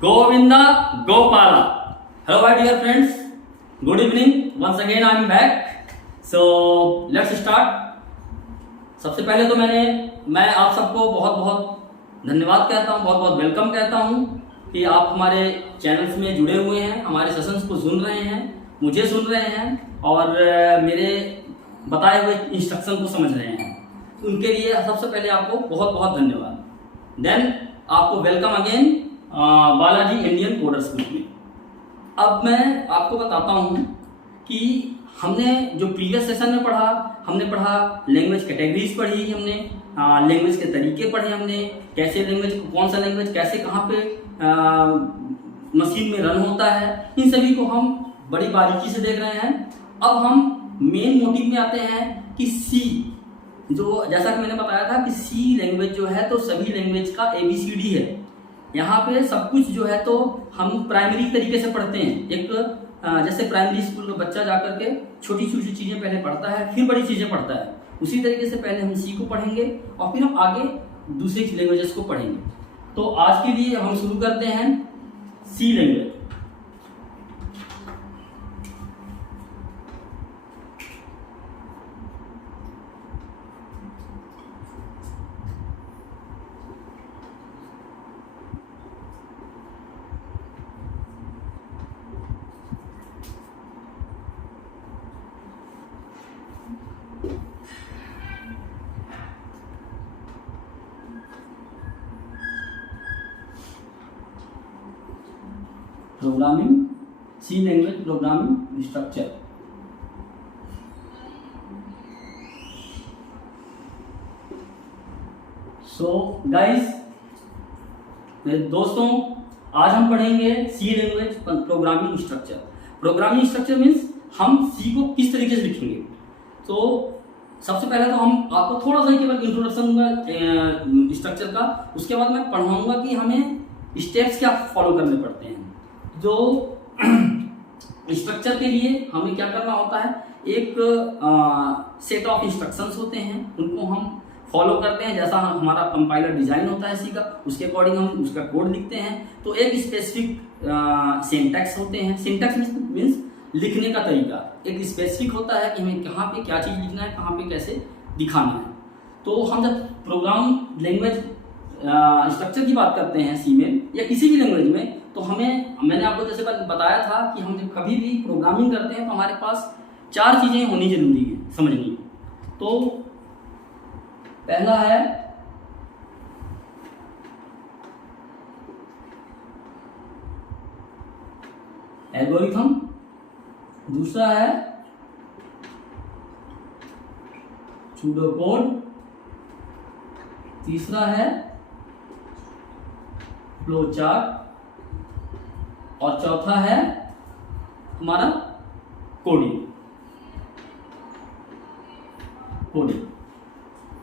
Govinda Gopala. Hello my dear friends, good evening. Once again I am back. So let's start. सबसे पहले तो मैं आप सबको बहुत बहुत धन्यवाद कहता हूँ, बहुत बहुत वेलकम कहता हूँ कि आप हमारे चैनल्स में जुड़े हुए हैं, हमारे सेशंस को सुन रहे हैं, मुझे सुन रहे हैं और मेरे बताए हुए इंस्ट्रक्शन को समझ रहे हैं। उनके लिए सबसे पहले आपको बहुत बहुत धन्यवाद। देन आपको welcome again Balaji Indian coders group में। अब मैं आपको बताता हूँ कि हमने जो प्रीवियस सेशन में हमने पढ़ा लैंग्वेज कैटेगरीज पढ़ी, हमने लैंग्वेज के तरीके पढ़े, हमने कैसे लैंग्वेज कौन सा लैंग्वेज कैसे कहाँ पे मशीन में रन होता है, इन सभी को हम बड़ी बारीकी से देख रहे हैं। अब हम मेन मोटिव में आते हैं कि सी, जो जैसा कि मैंने बताया था कि सी लैंग्वेज जो है तो सभी लैंग्वेज का ABCD है। यहाँ पे सब कुछ जो है तो हम प्राइमरी तरीके से पढ़ते हैं। एक जैसे प्राइमरी स्कूल का बच्चा जाकर के छोटी छोटी चीज़ें पहले पढ़ता है, फिर बड़ी चीज़ें पढ़ता है, उसी तरीके से पहले हम सी को पढ़ेंगे और फिर हम आगे दूसरी लैंग्वेजेस को पढ़ेंगे। तो आज के लिए हम शुरू करते हैं C language. Programming, C language programming structure. So guys, मेरे दोस्तों, आज हम पढ़ेंगे C language programming structure. Programming structure means हम सी को किस तरीके से लिखेंगे। तो सबसे पहले तो हम आपको थोड़ा सा केवल इंट्रोडक्शन दूंगा स्ट्रक्चर का, उसके बाद मैं पढ़ाऊंगा कि हमें स्टेप्स क्या फॉलो करने पड़ते हैं। जो स्ट्रक्चर के लिए हमें क्या करना होता है, एक सेट ऑफ इंस्ट्रक्शंस होते हैं, उनको हम फॉलो करते हैं। जैसा हमारा कंपाइलर डिजाइन होता है सी का, उसके अकॉर्डिंग हम उसका कोड लिखते हैं। तो एक स्पेसिफिक सिंटैक्स होते हैं। सिंटैक्स मीन्स लिखने का तरीका एक स्पेसिफिक होता है कि हमें कहाँ पे क्या चीज़ लिखना है, कहाँ पे कैसे दिखाना है। तो हम जब प्रोग्राम लैंग्वेज स्ट्रक्चर की बात करते हैं सी में या किसी भी लैंग्वेज में, तो मैंने आपको जैसे बताया था कि हम जब कभी भी प्रोग्रामिंग करते हैं तो हमारे पास 4 चीज़ें होनी जरूरी है समझनी। तो पहला है एल्गोरिथम, दूसरा है सूडो कोड, तीसरा है फ्लो चार्ट और चौथा है हमारा कोडिंग।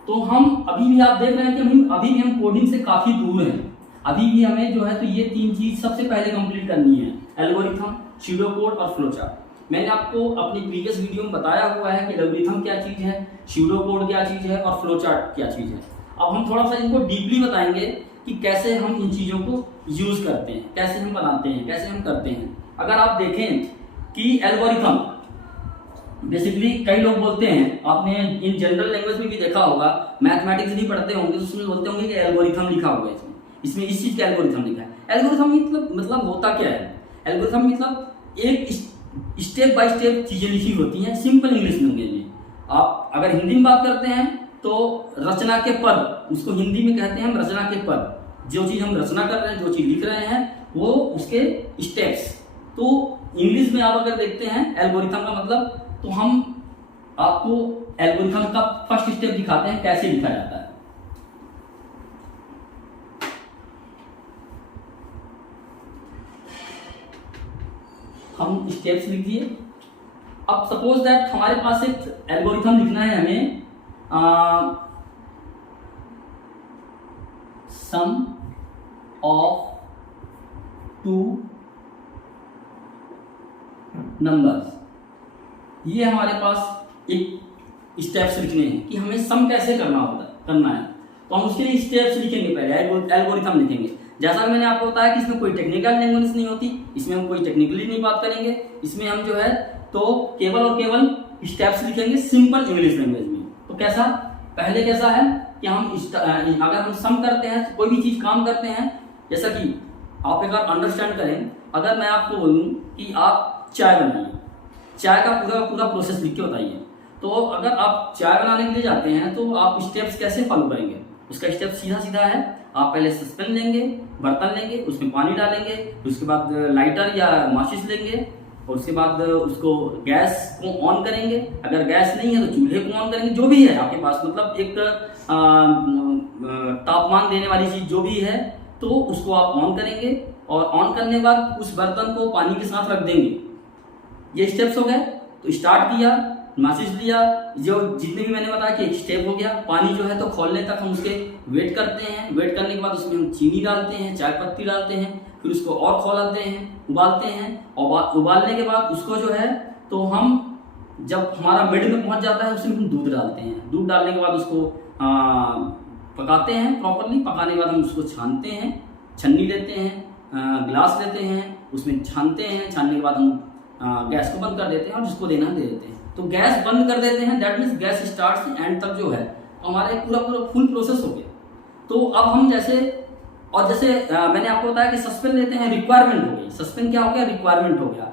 तो हम अभी भी आप देख रहे हैं कि अभी भी हम कोडिंग से काफी दूर हैं। अभी भी हमें जो है तो ये 3 चीज सबसे पहले कंप्लीट करनी है, एल्गोरिथम, सूडो कोड और फ्लो चार्ट। मैंने आपको अपनी प्रीवियस वीडियो में बताया हुआ है कि एल्गोरिथम क्या चीज है, सूडो कोड क्या चीज है और फ्लो चार्ट क्या चीज है। अब हम थोड़ा सा इनको डीपली बताएंगे कि कैसे हम इन चीज़ों को यूज़ करते हैं, कैसे हम बनाते हैं, कैसे हम करते हैं। अगर आप देखें कि एल्गोरिथम बेसिकली कई लोग बोलते हैं, आपने इन जनरल लैंग्वेज में भी देखा होगा, मैथमेटिक्स भी पढ़ते होंगे तो उसमें बोलते होंगे कि एल्गोरिथम लिखा हुआ है, इसमें इस चीज़ का एल्गोरिथम लिखा है। एल्गोरिथम मतलब होता क्या है? एल्गोरिथम मतलब एक स्टेप बाय स्टेप चीज़ें लिखी होती हैं सिंपल इंग्लिश लैंग्वेज में। आप अगर हिंदी में बात करते हैं तो रचना के पद, उसको हिंदी में कहते हैं हम रचना के पद। जो चीज़ हम रचना कर रहे हैं, जो चीज़ लिख रहे हैं, वो उसके स्टेप्स। तो इंग्लिश में आप अगर देखते हैं एल्गोरिथम का मतलब, तो हम आपको एल्गोरिथम का फर्स्ट स्टेप दिखाते हैं कैसे लिखा जाता है। हम स्टेप्स लिख दिए। अब सपोज दैट हमारे पास एक एल्गोरिथम लिखना है हमें, सम ऑफ 2 नंबर्स। ये हमारे पास एक स्टेप्स लिखने हैं कि हमें सम कैसे करना है। तो हम उसके लिए स्टेप्स लिखेंगे, पहले एल्गोरिथम लिखेंगे। जैसा मैंने आपको बताया कि इसमें कोई टेक्निकल लैंग्वेज नहीं होती, इसमें हम कोई टेक्निकली नहीं बात करेंगे, इसमें हम जो है तो केवल और केवल स्टेप्स लिखेंगे सिंपल इंग्लिश लैंग्वेज में। तो कैसा, पहले कैसा है कि हम अगर हम सम करते हैं, कोई भी चीज काम करते हैं, जैसा कि आप एक बार अंडरस्टैंड करें, अगर मैं आपको बोलूं कि आप चाय बनाइए, चाय का पूरा पूरा प्रोसेस लिख के बताइए, तो अगर आप चाय बनाने के लिए जाते हैं तो आप स्टेप्स कैसे फॉलो करेंगे? उसका स्टेप सीधा सीधा है, आप पहले सस्पेन लेंगे, बर्तन लेंगे, उसमें पानी डालेंगे, फिर उसके बाद लाइटर या माचिस लेंगे, और उसके बाद उसको गैस को ऑन करेंगे, अगर गैस नहीं है तो चूल्हे को ऑन करेंगे, जो भी है आपके पास, मतलब एक तापमान देने वाली चीज जो भी है, तो उसको आप ऑन करेंगे, और ऑन करने के बाद उस बर्तन को पानी के साथ रख देंगे। ये स्टेप्स हो गए। तो स्टार्ट किया, मैसेज लिया, जो जितने भी मैंने बताया कि एक स्टेप हो गया, पानी जो है तो खोलने तक हम उसके वेट करते हैं, वेट करने के बाद उसमें हम चीनी डालते हैं, चाय पत्ती डालते हैं, फिर उसको और खौलाते हैं, उबालते हैं, और उबालने के बाद उसको जो है तो हम जब हमारा मिड में पहुंच जाता है उसमें हम दूध डालते हैं, दूध डालने के बाद उसको पकाते हैं प्रॉपरली, पकाने के बाद हम उसको छानते हैं, छन्नी लेते हैं, गिलास लेते हैं, उसमें छानते हैं, छानने के बाद हम गैस को बंद कर देते हैं और जिसको देना दे देते हैं। तो गैस बंद कर देते हैं, दैट मीन्स गैस स्टार्ट से एंड तक जो है तो हमारा एक पूरा पूरा फुल प्रोसेस हो गया। तो अब हम जैसे मैंने आपको बताया कि सस्पेन लेते हैं, रिक्वायरमेंट हो गई, सस्पेन क्या हो गया, रिक्वायरमेंट हो गया,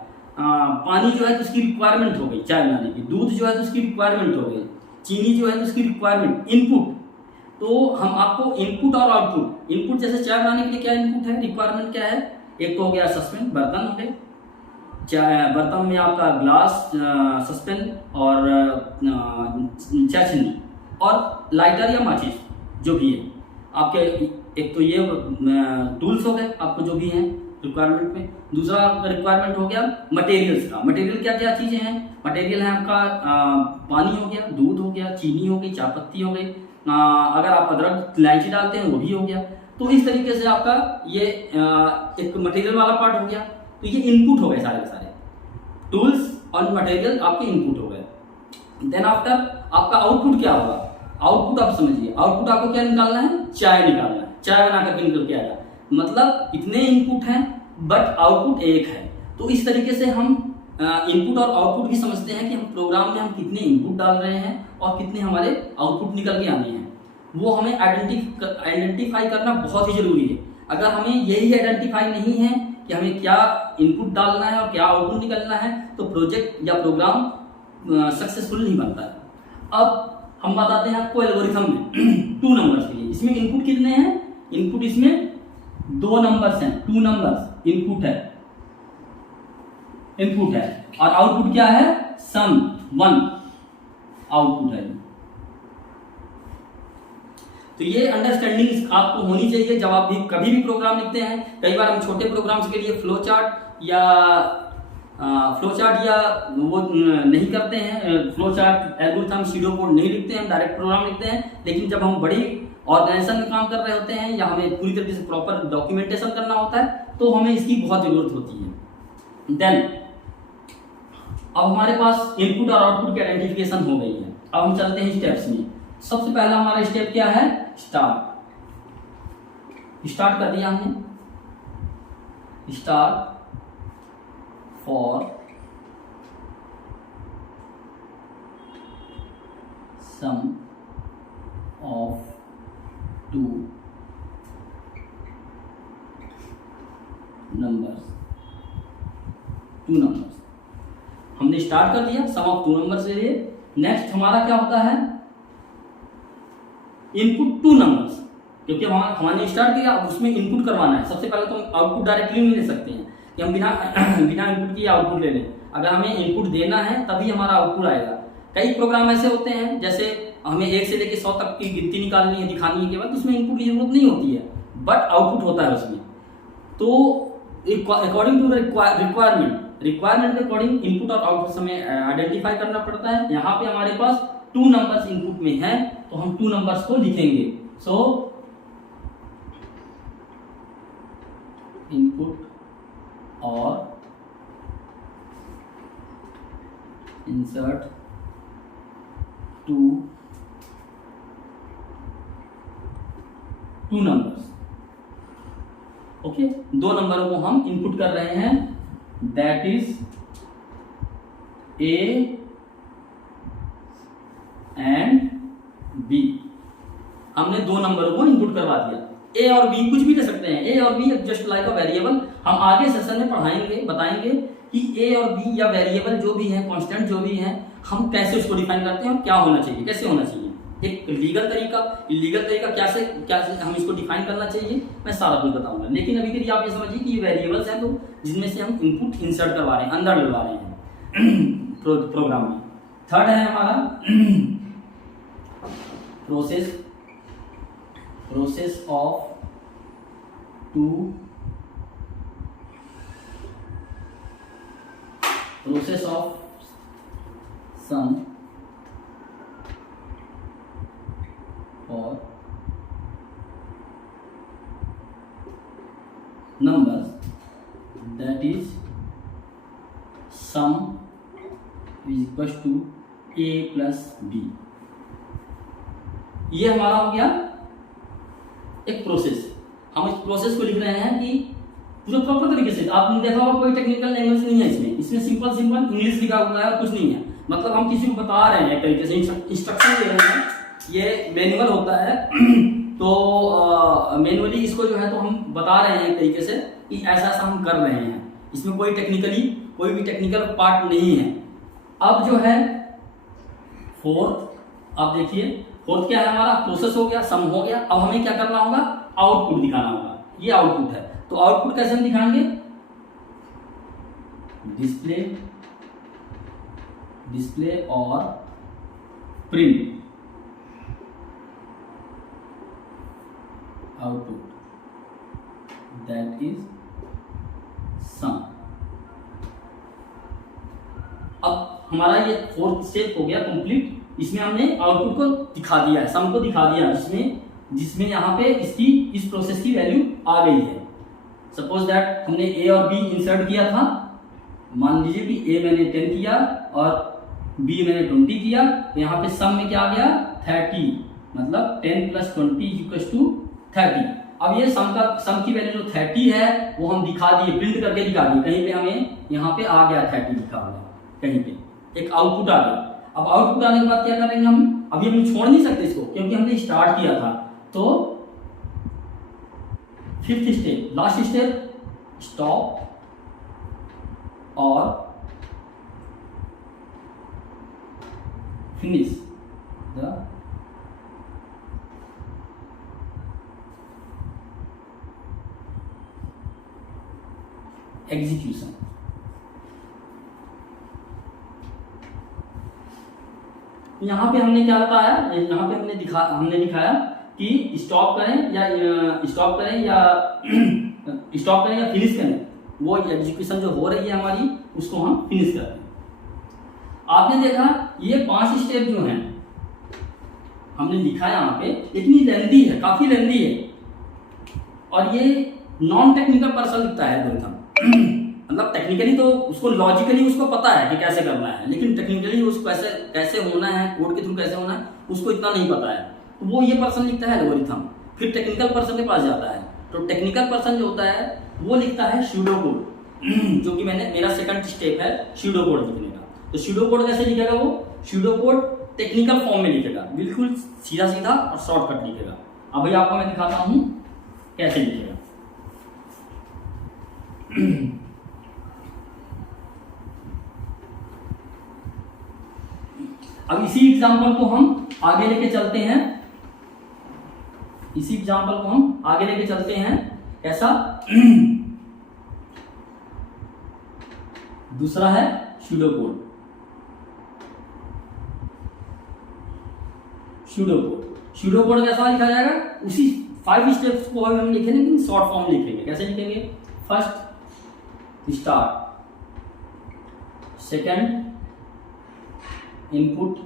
पानी जो है तो उसकी रिक्वायरमेंट हो गई चाय बनाने की, दूध जो है तो उसकी रिक्वायरमेंट हो गई, चीनी जो है तो उसकी रिक्वायरमेंट, इनपुट। तो हम आपको इनपुट और आउटपुट, इनपुट जैसे चाय बनाने के लिए क्या इनपुट है, रिक्वायरमेंट क्या है, एक तो हो गया सस्पेन, बर्तन हो गए, बर्तन में आपका ग्लास, सस्पेन और चाय छन्नी, और लाइटर या माचिस जो भी है आपके, एक तो ये टूल्स हो गए आपको जो भी हैं रिक्वायरमेंट में। दूसरा रिक्वायरमेंट हो गया मटेरियल्स का, मटेरियल क्या क्या चीज़ें हैं, मटेरियल है आपका पानी हो गया, दूध हो गया, चीनी हो गई, चाय पत्ती हो गई, अगर आप अदरक इलायची डालते हैं वो भी हो गया। तो इस तरीके से आपका ये एक मटेरियल वाला पार्ट हो गया। तो ये इनपुट हो गए सारे के सारे, टूल्स और मटेरियल आपके इनपुट हो गए। देन आफ्टर आपका आउटपुट क्या होगा, आउटपुट आप समझिए, आउटपुट आपको क्या निकालना है, चाय निकालना है, चाय बना करके निकल के आएगा, मतलब इतने इनपुट हैं बट आउटपुट एक है। तो इस तरीके से हम इनपुट और आउटपुट भी समझते हैं कि हम प्रोग्राम में हम कितने इनपुट डाल रहे हैं और कितने हमारे आउटपुट निकल के आने हैं, वो हमें आइडेंटिफाई करना बहुत ही जरूरी है। अगर हमें यही आइडेंटिफाई नहीं है कि हमें क्या इनपुट डालना है और क्या आउटपुट निकलना है, तो प्रोजेक्ट या प्रोग्राम सक्सेसफुल नहीं बनता है। अब हम बताते हैं आपको एल्गोरिथम में 2 नंबर्स के लिए, इसमें इनपुट कितने हैं, इनपुट इसमें 2 नंबर्स हैं, 2 नंबर्स इनपुट है, और आउटपुट क्या है, सम 1 आउटपुट है। तो ये अंडरस्टैंडिंग आपको होनी चाहिए जब आप भी कभी भी प्रोग्राम लिखते हैं। कई बार हम छोटे प्रोग्राम्स के लिए फ्लो चार्ट या वो नहीं करते हैं, flow chart algorithm SIDO code नहीं लिखते हैं, हम डायरेक्ट प्रोग्राम लिखते हैं। लेकिन जब हम बड़ी ऑर्गेनाइजेशन में काम कर रहे होते हैं या हमें पूरी तरीके से प्रॉपर डॉक्यूमेंटेशन करना होता है तो हमें इसकी बहुत जरूरत होती है। देन अब हमारे पास इनपुट और आउटपुट की आइडेंटिफिकेशन हो गई है। अब हम चलते हैं स्टेप्स में। सबसे पहला हमारा स्टेप क्या है, स्टार्ट कर दिया हमने, start for sum of 2 numbers, हमने स्टार्ट कर दिया, सम ऑफ 2 नंबर्स ले लिए। नेक्स्ट हमारा क्या होता है, इनपुट 2 नंबर्स, क्योंकि हमने स्टार्ट किया, अब उसमें इनपुट करवाना है। सबसे पहले तो हम आउटपुट डायरेक्टली नहीं ले सकते हैं कि हम बिना इनपुट के आउटपुट ले लें। अगर हमें इनपुट देना है तभी हमारा आउटपुट आएगा। कई प्रोग्राम ऐसे होते हैं जैसे हमें 1 से लेकर 100 तक की गिनती निकालनी है, दिखानी है, केवल उसमें इनपुट की जरूरत नहीं होती है, बट आउटपुट होता है उसमें। तो अकॉर्डिंग टू रिक्वायरमेंट के अकॉर्डिंग इनपुट और आउटपुट हमें आइडेंटिफाई करना पड़ता है। यहाँ पे हमारे पास 2 नंबर्स इनपुट में है तो हम 2 नंबर्स को लिखेंगे। सो इनपुट और इंसर्ट 2 2 नंबर्स। ओके, 2 नंबरों को हम इनपुट कर रहे हैं, that is A and B. हमने 2 नंबरों को इनपुट करवा दिया। ए और बी कुछ भी ले सकते हैं, ए और be just like a variable. हम आगे सेशन में पढ़ाएंगे, बताएंगे कि ए और बी या वेरिएबल जो भी है, कांस्टेंट जो भी है, हम कैसे उसको डिफाइन करते हैं और क्या होना चाहिए, कैसे होना चाहिए, एक लीगल तरीका, इलीगल तरीका, कैसे हम इसको डिफाइन करना चाहिए, मैं सारा कुछ बताऊंगा। लेकिन अभी के लिए आप ये समझिए कि ये वेरिएबल्स हैं, तो जिनमें से हम इनपुट इंसर्ट करवा रहे हैं, अंदर डलवा रहे हैं प्रोग्राम में। थर्ड है हमारा प्रोसेस ऑफ सम और numbers, that is sum is equals to a plus b। ये हमारा हो गया एक प्रोसेस। हम इस प्रोसेस को लिख रहे हैं कि पूरा प्रॉपर तरीके से। आपने देखा होगा कोई टेक्निकल लैंग्वेज नहीं है इसमें सिंपल इंग्लिश लिखा हुआ है और कुछ नहीं है। मतलब हम किसी को बता रहे हैं, एक तरीके से इंस्ट्रक्शन दे रहे हैं। ये मैनुअल होता है तो मैनुअली इसको जो है तो हम बता रहे हैं एक तरीके से कि ऐसा ऐसा हम कर रहे हैं। इसमें कोई भी टेक्निकल पार्ट नहीं है। अब जो है फोर्थ, आप देखिए फोर्थ क्या है हमारा, प्रोसेस हो गया, सम हो गया। अब हमें क्या करना होगा, आउटपुट दिखाना होगा। ये आउटपुट है, तो आउटपुट कैसे हम दिखाएंगे, डिस्प्ले और print output, that is sum. अब हमारा ये फोर्थ स्टेप हो गया कंप्लीट। इसमें हमने आउटपुट को दिखा दिया है, सम को दिखा दिया, जिसमें यहाँ पे इसकी इस प्रोसेस की वैल्यू आ गई है। सपोज दैट हमने ए और बी इंसर्ट किया था। मान लीजिए कि ए मैंने 10 किया और बी मैंने 20 किया, तो यहाँ पे सम में क्या आ गया 30, मतलब 10 + 20 = 30। अब ये सम की वैल्यू जो 30 है वो हम दिखा दिए, प्रिंट करके दिखा दिए। कहीं पे हमें यहाँ पे आ गया 30 लिखा हुआ, कहीं पे एक आउटपुट आ गया। अब आउटपुट आने के बाद क्या करेंगे हम, अभी हम छोड़ नहीं सकते इसको क्योंकि हमने स्टार्ट किया था। तो 5th step, last step, stop और फिनिश द एग्जीक्यूशन। यहाँ पे हमने क्या बताया, यहाँ पे हमने दिखाया कि स्टॉप करें या फिनिश करें। वो एग्जीक्यूशन जो हो रही है हमारी, उसको हम फिनिश करते हैं। आपने देखा ये 5 स्टेप जो हैं हमने लिखा है यहाँ पे, इतनी लेंथी है, काफी लेंथी है। और ये नॉन टेक्निकल पर्सन लिखता है एल्गोरिथम। मतलब टेक्निकली तो उसको, लॉजिकली उसको पता है कि कैसे करना है, लेकिन टेक्निकली उसको कैसे होना है, कोड के थ्रू कैसे होना है, उसको इतना नहीं पता है। तो वो ये पर्सन लिखता है एल्गोरिथम, फिर टेक्निकल पर्सन के पास जाता है। तो टेक्निकल पर्सन जो होता है वो लिखता है सूडो कोड, जो कि मेरा सेकंड स्टेप है सूडो कोड लिखने का। तो सूडो कोड कैसे लिखेगा, वो सूडो कोड टेक्निकल फॉर्म में लिखेगा, बिल्कुल सीधा सीधा और शॉर्टकट लिखेगा। अब भाई आपको मैं दिखाता हूँ कैसे लिखेगा। अब इसी एग्जांपल को हम आगे लेके चलते हैं, कैसा दूसरा है सूडो कोड। सूडो कोड कैसा लिखा जाएगा, उसी 5 स्टेप्स को हम लिखेंगे, लेकिन शॉर्ट फॉर्म लिखेंगे। कैसे लिखेंगे, first start, second input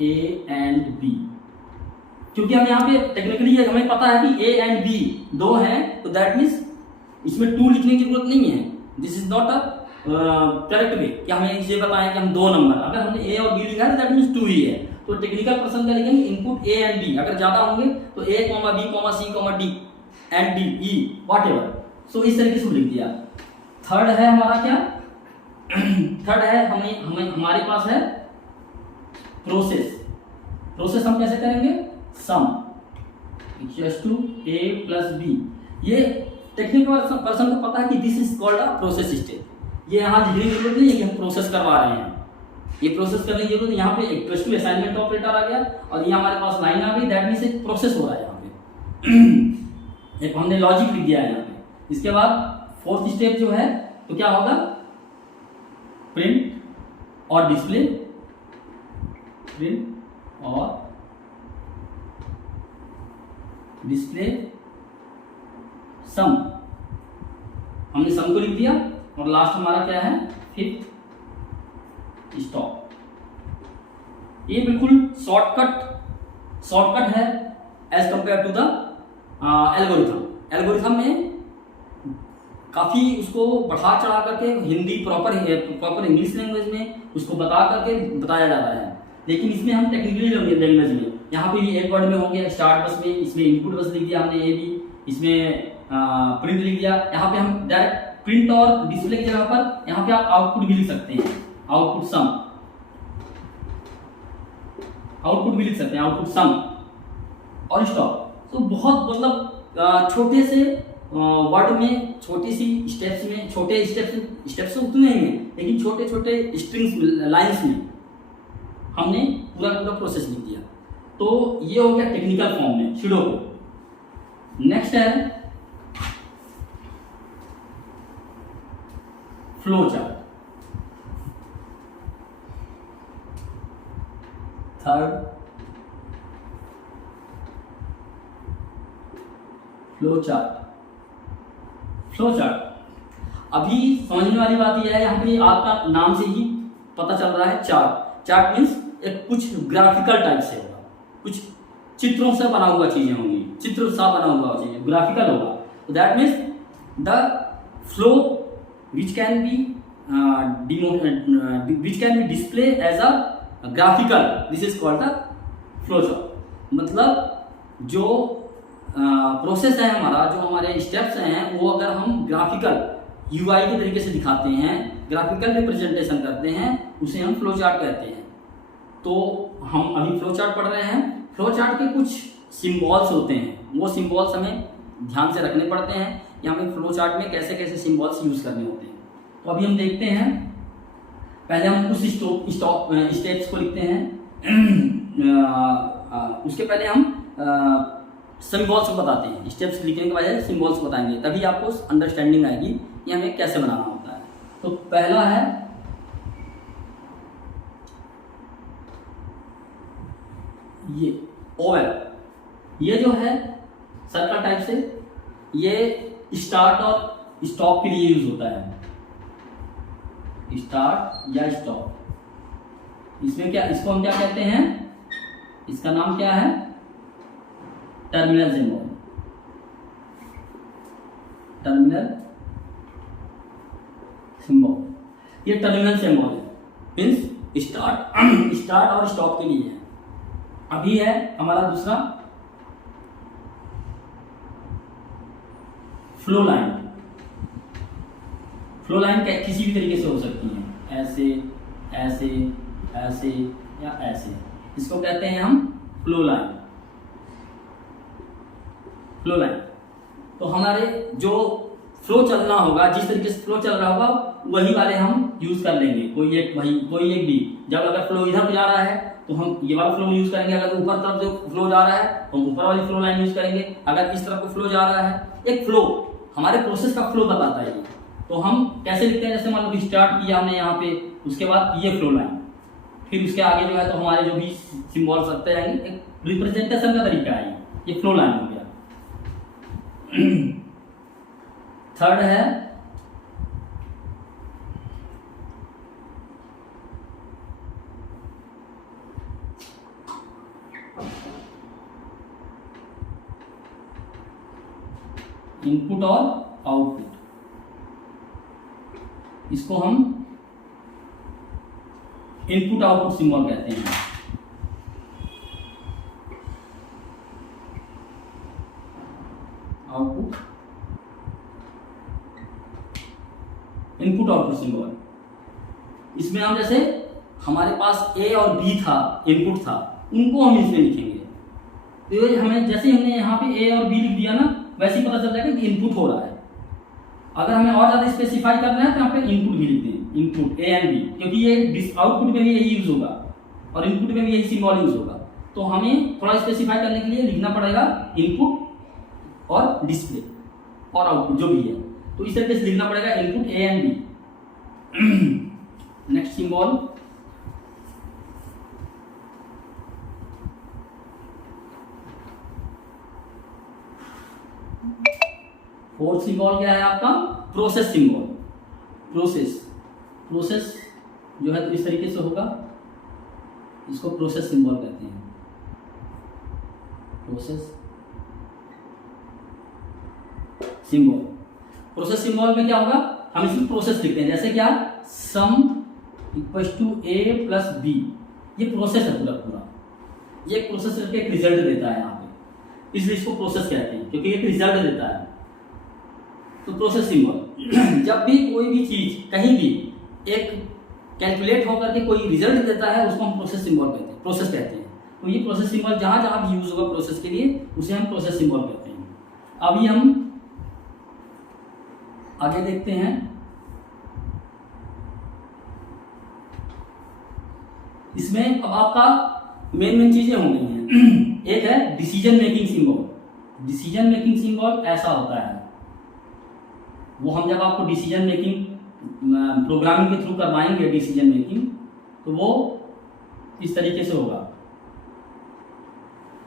A and B. क्योंकि हम यहाँ पे टेक्निकली हमें पता है कि ए एंड बी 2 हैं, तो दैट मीन्स इसमें 2 लिखने की जरूरत नहीं है। This is not a correct way कि हमें ये बताएं कि हम 2 नंबर, अगर हमने ए और बी लिखा है तो दैट मीन्स 2 ही है। तो टेक्निकल पर्सन का लिखेंगे इनपुट ए एंड बी, अगर ज्यादा होंगे तो A comma B comma C comma D and D E whatever. So इस तरीके से लिख दिया। थर्ड है हमारा क्या, थर्ड है हमारे पास है प्रोसेस। प्रोसेस हम कैसे करेंगे, sum equals to A plus B. ये टेक्निकल पर्सन को पता है कि this is called a process step. ये यहाँ लिखने की जरूरत नहीं है कि हम प्रोसेस करवा रहे हैं, ये प्रोसेस करने की जरूरत नहीं। यहाँ पे इक्वल्स टू असाइनमेंट ऑपरेटर आ गया और ये हमारे पास लाइन आ गई, दैट मींस एक प्रोसेस हो रहा है यहाँ पे। एक हमने लॉजिक लिख दिया है यहाँ पे। इसके बाद फोर्थ स्टेप जो है तो क्या होगा, प्रिंट और डिस्प्ले, प्रिंट और डिस्प्ले सम। हमने सम को लिख दिया और लास्ट हमारा क्या है, फिफ्थ स्टॉप। ये बिल्कुल शॉर्टकट है as compare to the algorithm. Algorithm में काफी उसको बढ़ा चढ़ा करके हिंदी प्रॉपर इंग्लिश लैंग्वेज में उसको बता करके बताया जा रहा है, लेकिन इसमें हम टेक्निकली लैंग्वेज में यहाँ पे एक वर्ड में हो गया स्टार्ट बस में, इसमें इनपुट बस लिख दिया हमने ए बी, इसमें प्रिंट लिख दिया। यहाँ पे हम डायरेक्ट प्रिंट और डिस्प्ले की जगह पर यहाँ पे आप आउटपुट भी लिख सकते हैं, आउटपुट सम, आउटपुट भी लिख सकते हैं, आउटपुट सम और स्टॉप। तो बहुत मतलब छोटे से वर्ड में, छोटी सी स्टेप्स में, छोटे स्टेप्स तो उतने ही हैं, लेकिन छोटे छोटे स्ट्रिंग्स लाइंस में हमने पूरा प्रोसेस लिख दिया। तो ये हो गया टेक्निकल फॉर्म में सुडो को। नेक्स्ट है flow chart. Third flow chart. Flow chart अभी समझने वाली बात यह है, यहाँ पे आपका नाम से ही पता चल रहा है चार्ट। चार्ट मीन्स एक कुछ ग्राफिकल टाइप से होगा, कुछ चित्रों से बना हुआ चीजें होंगी, चित्र सा बना हुआ चीजें, ग्राफिकल होगा। तो that means the flow which can be display as a graphical, this is called the flow chart। मतलब जो प्रोसेस है हमारा, जो हमारे स्टेप्स हैं, वो अगर हम ग्राफिकल यूआई के तरीके से दिखाते हैं, ग्राफिकल रिप्रेजेंटेशन करते हैं, उसे हम फ्लो चार्ट कहते हैं। तो हम अभी फ्लो चार्ट पढ़ रहे हैं। फ्लो चार्ट के कुछ सिंबल्स होते हैं, वो सिंबल्स हमें ध्यान से रखने पड़ते हैं कि हमें फ्लो चार्ट में कैसे कैसे सिंबल्स यूज करने होते हैं। तो अभी हम देखते हैं, पहले हम उस स्टेप्स को लिखते हैं, उसके पहले हम सिंबल्स को बताते हैं। स्टेप्स लिखने के बजाय सिंबल्स बताएंगे, तभी आपको अंडरस्टैंडिंग आएगी कि हमें कैसे बनाना होता है। तो पहला है ये ओवल। ये जो है सर्कल टाइप से, ये स्टार्ट और स्टॉप के लिए यूज होता है, स्टार्ट या स्टॉप। इसमें क्या, इसको हम क्या कहते हैं, इसका नाम क्या है, टर्मिनल सिंबल। टर्मिनल सिंबल, ये टर्मिनल सिंबल है, मीन्स स्टार्ट और स्टॉप के लिए है। अभी है हमारा दूसरा फ्लो लाइन। फ्लो लाइन किसी भी तरीके से हो सकती है, ऐसे ऐसे ऐसे या ऐसे, इसको कहते हैं हम फ्लो लाइन। फ्लो लाइन तो हमारे जो फ्लो चलना होगा, जिस तरीके से फ्लो चल रहा होगा, वही वाले हम यूज कर लेंगे, कोई एक भी। जब अगर फ्लो इधर जा रहा है तो हम ये वाला फ्लो यूज करेंगे, अगर ऊपर तरफ जो फ्लो जा रहा है तो हम ऊपर वाली फ्लो लाइन यूज करेंगे। अगर इस तरफ को फ्लो जा रहा है, एक फ्लो हमारे प्रोसेस का फ्लो बताता है। तो हम कैसे लिखते हैं, जैसे मान लो स्टार्ट किया हमने यहाँ पे, उसके बाद ये फ्लो लाइन, फिर उसके आगे जो है तो हमारे जो भी सिंबल्स लगते जाएंगे, एक रिप्रेजेंटेशन का तरीका है, ये फ्लो लाइन हो गया। थर्ड है इनपुट और आउटपुट। इसको हम इनपुट आउटपुट सिंबल कहते हैं। Output, input output symbol. इसमें हम जैसे हमारे पास ए और बी था, इनपुट था, उनको हम इसमें लिखेंगे। तो ये हमें जैसे हमने यहाँ पे ए और बी लिख दिया ना, वैसे ही पता चल जाएगा कि इनपुट हो रहा है। अगर हमें और ज्यादा स्पेसिफाई करना है तो यहाँ पे इनपुट भी लिख दें, इनपुट ए एंड बी, क्योंकि ये आउटपुट में भी यही यूज होगा और इनपुट में भी यही सिंबल यूज होगा। तो हमें थोड़ा स्पेसिफाई करने के लिए लिखना पड़ेगा इनपुट और डिस्प्ले और आउटपुट जो भी है, तो इस तरीके से लिखना पड़ेगा input A and B. Next symbol fourth symbol क्या है आपका, प्रोसेस सिंबल। प्रोसेस जो है तो इस तरीके से होगा, इसको प्रोसेस सिंबल कहते हैं। प्रोसेस सिंबल में क्या होगा, हम इसमें प्रोसेस लिखते हैं, जैसे क्या sum equals to A plus B, ये प्रोसेस है पूरा, ये प्रोसेस करके एक रिजल्ट देता है यहाँ पे, इसलिए इसको प्रोसेस कहते हैं क्योंकि एक रिजल्ट देता है। तो प्रोसेस सिंबल जब भी कोई भी चीज कहीं भी एक कैलकुलेट होकर के कोई रिजल्ट देता है, उसको हम प्रोसेस सिंबल कहते हैं, प्रोसेस कहते हैं। तो ये प्रोसेस सिंबल जहां जहां भी यूज होगा प्रोसेस के लिए, उसे हम प्रोसेस सिंबल कहते हैं। अभी हम आगे देखते हैं, इसमें अब आपका मेन चीजें हो गई हैं। एक है decision making symbol. Decision making symbol ऐसा होता है, वो हम जब आपको डिसीजन मेकिंग प्रोग्रामिंग के थ्रू करवाएंगे डिसीजन मेकिंग, तो वो इस तरीके से होगा।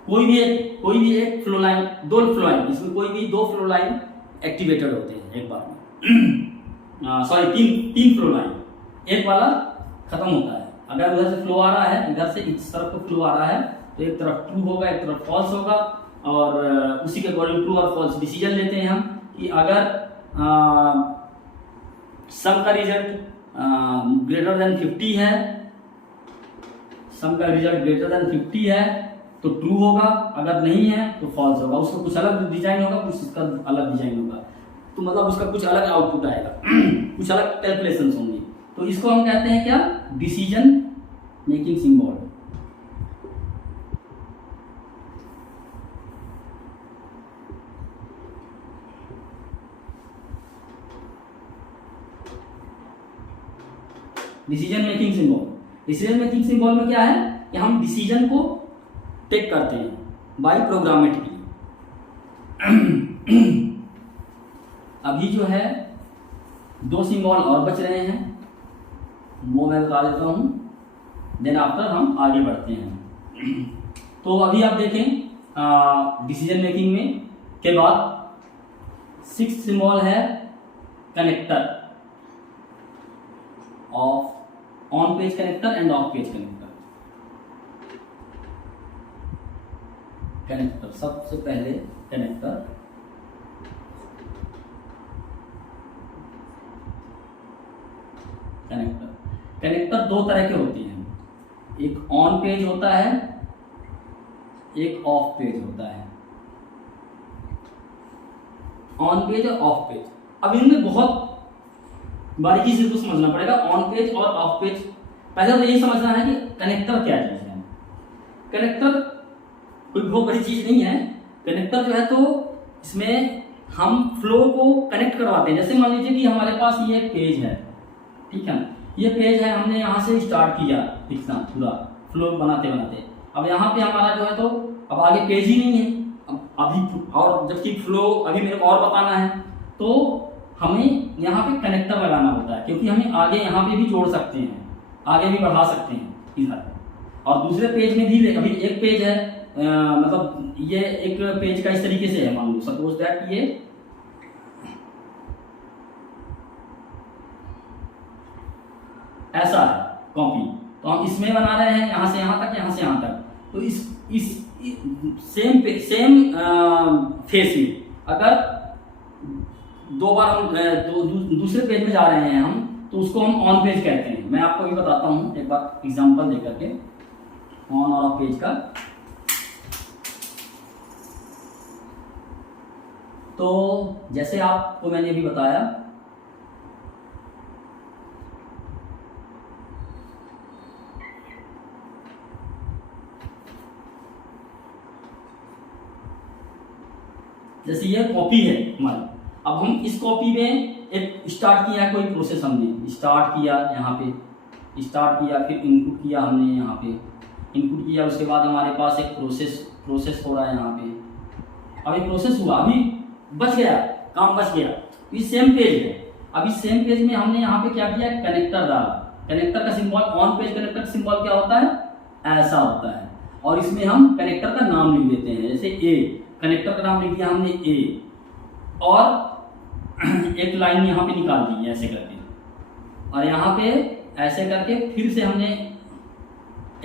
कोई भी एक फ्लो लाइन, दो फ्लो लाइन, इसमें कोई भी दो फ्लो लाइन एक्टिवेटेड होते हैं एक बार में, सॉरी तीन फ्लो लाइन, एक वाला खत्म होता है। अगर उधर से फ्लो आ रहा है, इधर से इस तरफ को फ्लो आ रहा है, तो एक तरफ ट्रू होगा, एक तरफ फॉल्स होगा, और उसी के अकॉर्डिंग ट्रू और फॉल्स डिसीजन लेते हैं हम कि अगर सम का रिजल्ट ग्रेटर देन 50 है, सम का रिजल्ट ग्रेटर देन 50 है तो ट्रू होगा, अगर नहीं है तो फॉल्स होगा। उसका कुछ अलग डिजाइन होगा, कुछ इसका अलग डिजाइन होगा, तो मतलब उसका कुछ अलग आउटपुट आएगा, कुछ अलग कैलकुलेशंस होंगी। तो इसको हम कहते हैं क्या, decision making symbol. Decision making symbol में क्या है कि हम डिसीजन को टेक करते हैं बाय प्रोग्रामेटिकली। अभी जो है दो सिंबल और बच रहे हैं, वो मैं बता देता हूं, देन आफ्टर हम आगे बढ़ते हैं। तो अभी आप देखें डिसीजन मेकिंग में के बाद 6 सिंबल है connector, of on page connector end of page connector. सबसे पहले कनेक्टर, कनेक्टर दो तरह के होते हैं, एक ऑन पेज होता है, एक ऑफ पेज होता है। ऑन पेज और ऑफ पेज, अब इनमें बहुत बारीकी से इसको समझना पड़ेगा, ऑन पेज और ऑफ पेज। पहले तो यही समझना है कि कनेक्टर क्या चीज है। कनेक्टर कोई बहुत बड़ी चीज नहीं है। कनेक्टर जो है तो इसमें हम फ्लो को कनेक्ट करवाते हैं। जैसे मान लीजिए कि हमारे पास ये एक पेज है, ठीक है, ये पेज है, हमने यहाँ से स्टार्ट किया लिखना पूरा फ्लो बनाते बनाते, अब यहाँ पे हमारा जो है तो अब आगे पेज ही नहीं है, अब अभी और जबकि फ्लो अभी मेरे को और बताना है, तो हमें यहाँ पे कनेक्टर लगाना होता है, क्योंकि हमें आगे यहाँ पे भी जोड़ सकते हैं, आगे भी बढ़ा सकते हैं इधर, और दूसरे पेज में भी अभी एक पेज है, मतलब ये एक पेज का इस तरीके से है, मान लो सपोज दैट ये ऐसा है कॉपी, तो हम इसमें बना रहे हैं यहाँ से यहाँ तक, यहाँ से यहाँ तक, तो इस सेम फेस में अगर दो बार हम दूसरे पेज में जा रहे हैं हम, तो उसको हम ऑन पेज कहते हैं। मैं आपको भी बताता हूँ एक बार एग्जांपल देकर के ऑन और ऑफ पेज का। तो जैसे आपको मैंने अभी बताया, जैसे ये कॉपी है हमारी, अब हम इस कॉपी में एक स्टार्ट किया कोई प्रोसेस, हमने स्टार्ट किया, यहाँ पे स्टार्ट किया, फिर इनपुट किया हमने, यहाँ पे इनपुट किया, उसके बाद हमारे पास एक प्रोसेस हो रहा है यहाँ पे। अभी प्रोसेस हुआ, अभी बच गया, काम बच गया, ये सेम पेज है। अभी सेम पेज में हमने यहाँ पे क्या किया, कनेक्टर डाला। कनेक्टर का सिंबल, ऑन पेज कनेक्टर का सिंबल क्या होता है, ऐसा होता है, और इसमें हम कनेक्टर का नाम लिख देते हैं, जैसे ए, कनेक्टर का नाम लिख दिया हमने ए, और एक लाइन यहाँ पे निकाल दी ऐसे करके, और यहाँ पे ऐसे करके फिर से हमने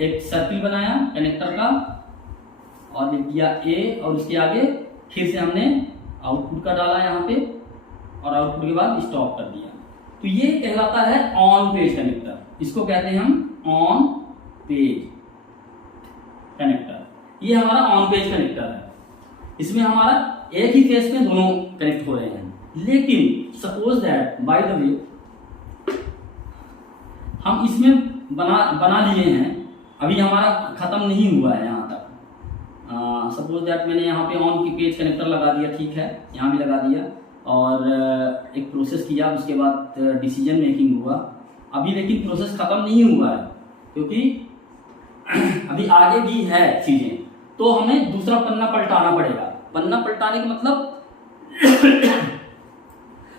एक सर्किल बनाया कनेक्टर का और लिख दिया ए, और उसके आगे फिर से हमने आउटपुट का डाला यहाँ पे, और आउटपुट के बाद स्टॉप कर दिया। तो ये कहलाता है ऑन पेज कनेक्टर, इसको कहते हैं हम ऑन पेज कनेक्टर। ये हमारा ऑन पेज कनेक्टर है, इसमें हमारा एक ही फेस में दोनों कनेक्ट हो रहे हैं। लेकिन suppose that by the way हम इसमें बना लिए हैं, अभी हमारा खत्म नहीं हुआ है यहाँ तक। सपोज दैट मैंने यहाँ पे ऑन की पेज कनेक्टर लगा दिया, ठीक है, यहाँ भी लगा दिया, और एक प्रोसेस किया, उसके बाद डिसीजन मेकिंग हुआ। अभी लेकिन प्रोसेस खत्म नहीं हुआ है, क्योंकि अभी आगे भी है चीजें, तो हमें दूसरा पन्ना पलटाना पड़ेगा। पन्ना पलटाने का मतलब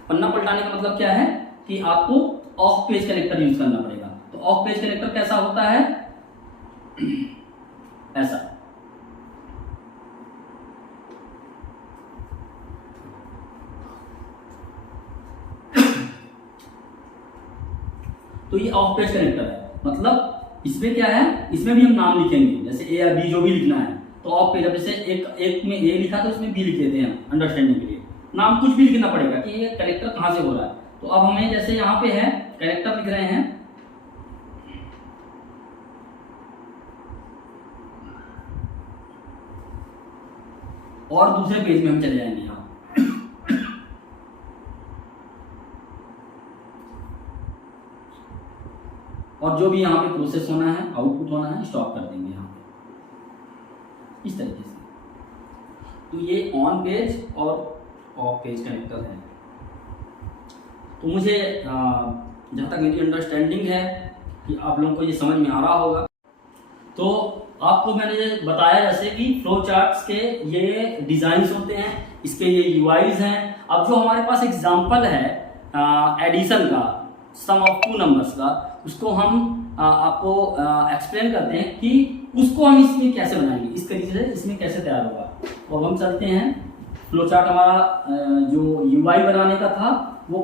पन्ना पलटाने का मतलब क्या है कि आपको ऑफ पेज कनेक्टर यूज करना पड़ेगा। तो ऑफ पेज कनेक्टर कैसा होता है, ऐसा। तो ये ऑफ पेज कनेक्टर है, मतलब इसमें क्या है, इसमें भी हम नाम लिखेंगे, जैसे ए या बी जो भी लिखना है। तो ऑफ पेज, जैसे एक में ए लिखा तो इसमें बी लिख देते हैं अंडरस्टैंडिंग के लिए। नाम कुछ भी लिखना पड़ेगा कि ये कनेक्टर कहां से हो रहा है। तो अब हमें जैसे यहाँ पे है कनेक्टर लिख रहे हैं, और दूसरे पेज में हम चले जाएंगे यहाँ, और जो भी यहाँ पे प्रोसेस होना है, आउटपुट होना है, स्टॉप कर देंगे यहाँ पे, इस तरीके से। तो ये ऑन पेज और ऑफ पेज कनेक्टर है। तो मुझे जहाँ तक मेरी अंडरस्टैंडिंग है कि आप लोगों को ये समझ में आ रहा होगा। तो आपको मैंने ये बताया जैसे कि फ्लो चार्ट्स के ये डिजाइन्स होते हैं, इसके ये यूआईज हैं। अब जो हमारे पास एग्जांपल है एडिशन का, सम ऑफ टू नंबर्स का, उसको हम आपको एक्सप्लेन करते हैं कि उसको हम इसमें कैसे बनाएंगे, इस तरीके से इसमें कैसे तैयार होगा। तो अब हम चलते हैं, फ्लो चार्ट हमारा जो यूआई बनाने का था वो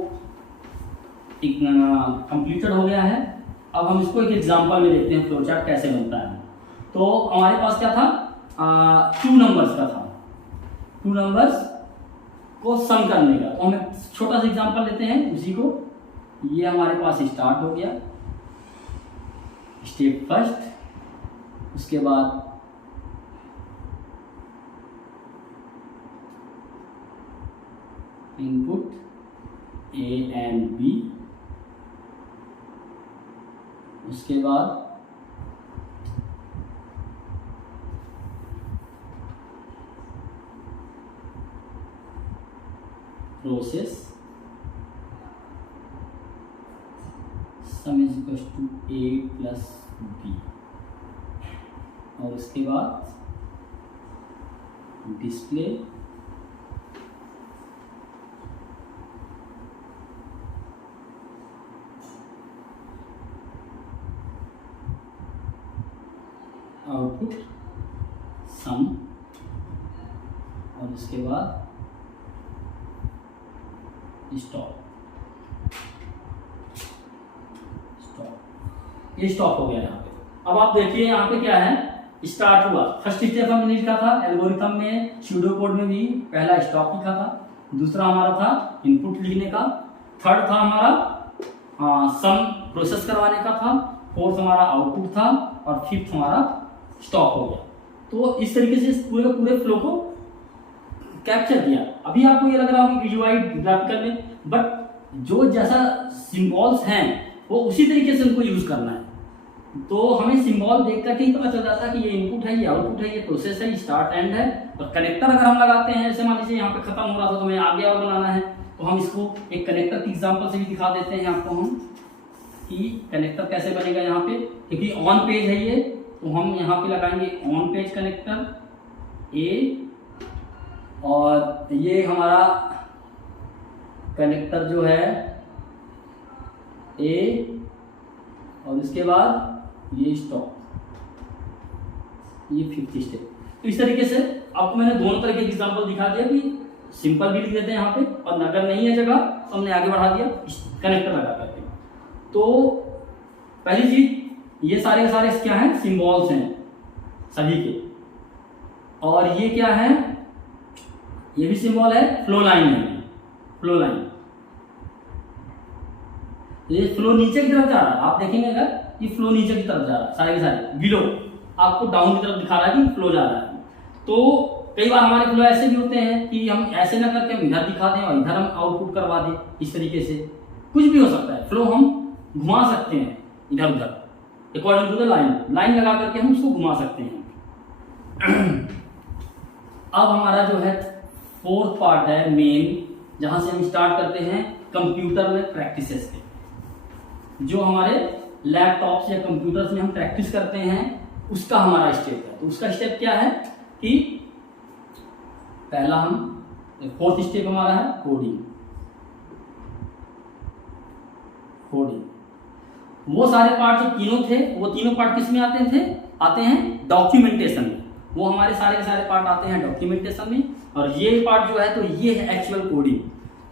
कंप्लीटेड हो गया है। अब हम इसको एक एग्जांपल में देखते हैं फ्लो चार्ट कैसे बनता है। तो हमारे पास क्या था, टू नंबर्स का था, टू नंबर्स को सम करने का। तो हम एक छोटा सा एग्जांपल लेते हैं उसी को। ये हमारे पास स्टार्ट हो गया, स्टेप फर्स्ट, उसके बाद इनपुट ए एंड बी, उसके बाद process sum is equal to A plus B, और उसके बाद डिस्प्ले आउटपुट सम, और उसके बाद स्टॉप। ये स्टॉप हो गया यहाँ पे। अब आप देखिए यहाँ पे क्या है, स्टार्ट हुआ, फर्स्ट स्टेप हमने लिखा था एल्गोरिथम में, स्यूडो कोड में भी पहला स्टॉप लिखा था, दूसरा हमारा था इनपुट लिखने का, थर्ड था हमारा सम प्रोसेस करवाने का था, फोर्थ हमारा आउटपुट था, और फिफ्थ हमारा स्टॉप हो गया। तो इस तरीके से पूरे पूरे फ्लो को कैप्चर किया। अभी आपको ये लग रहा होगा कि यूआई ग्राफिकल में, बट जो जैसा सिंबल्स हैं वो उसी तरीके से उनको यूज करना है। तो हमें सिंबल देख करके ही पता चल जाता है कि ये इनपुट है, ये आउटपुट है, ये प्रोसेस है, ये स्टार्ट एंड है। और कनेक्टर अगर हम लगाते हैं, जैसे मान लीजिए यहाँ पे खत्म हो रहा था तो हमें आगे और बनाना है, तो हम इसको एक कनेक्टर की एग्जांपल से भी दिखा देते हैं आपको हम कि कनेक्टर कैसे बनेगा यहाँ पे। क्योंकि ऑन पेज है ये, तो हम यहाँ पे लगाएंगे ऑन पेज कनेक्टर ए, और ये हमारा कनेक्टर जो है ए, और इसके बाद ये स्टॉप, ये 5th स्टेप। तो इस तरीके से आपको मैंने दोनों तरह के एग्जांपल दिखा दिया कि सिंपल भी लिख देते हैं यहाँ पे, और अगर नहीं है जगह तो हमने आगे बढ़ा दिया कनेक्टर लगा करके। तो पहली चीज, ये सारे के सारे क्या हैं, सिंबल्स हैं सभी के। और ये क्या है, ये भी सिंबल है, फ्लो लाइन है, फ्लो लाइन। ये फ्लो नीचे की तरफ जा रहा है, आप देखेंगे अगर ये फ्लो नीचे की तरफ जा रहा है, सारे के सारे बिलो आपको डाउन की तरफ दिखा रहा है कि फ्लो जा रहा है। तो कई बार हमारे फ्लो ऐसे भी होते हैं कि हम ऐसे ना करके हम इधर दिखा दें और इधर हम आउटपुट करवा दें, इस तरीके से कुछ भी हो सकता है। फ्लो हम घुमा सकते हैं इधर उधर according to the line, line लगा करके हम उसको घुमा सकते हैं। अब हमारा जो है 4th पार्ट है मेन, जहां से हम स्टार्ट करते हैं कंप्यूटर में प्रैक्टिसेस के। जो हमारे लैपटॉप्स या कंप्यूटर्स में हम प्रैक्टिस करते हैं उसका हमारा स्टेप है। तो उसका स्टेप क्या है कि पहला हम 4th स्टेप हमारा है कोडिंग। वो सारे पार्ट जो तीनों थे, वो तीनों पार्ट किस में आते हैं डॉक्यूमेंटेशन में। वो हमारे सारे के सारे पार्ट आते हैं डॉक्यूमेंटेशन में, और ये पार्ट जो है तो ये है एक्चुअल कोडिंग।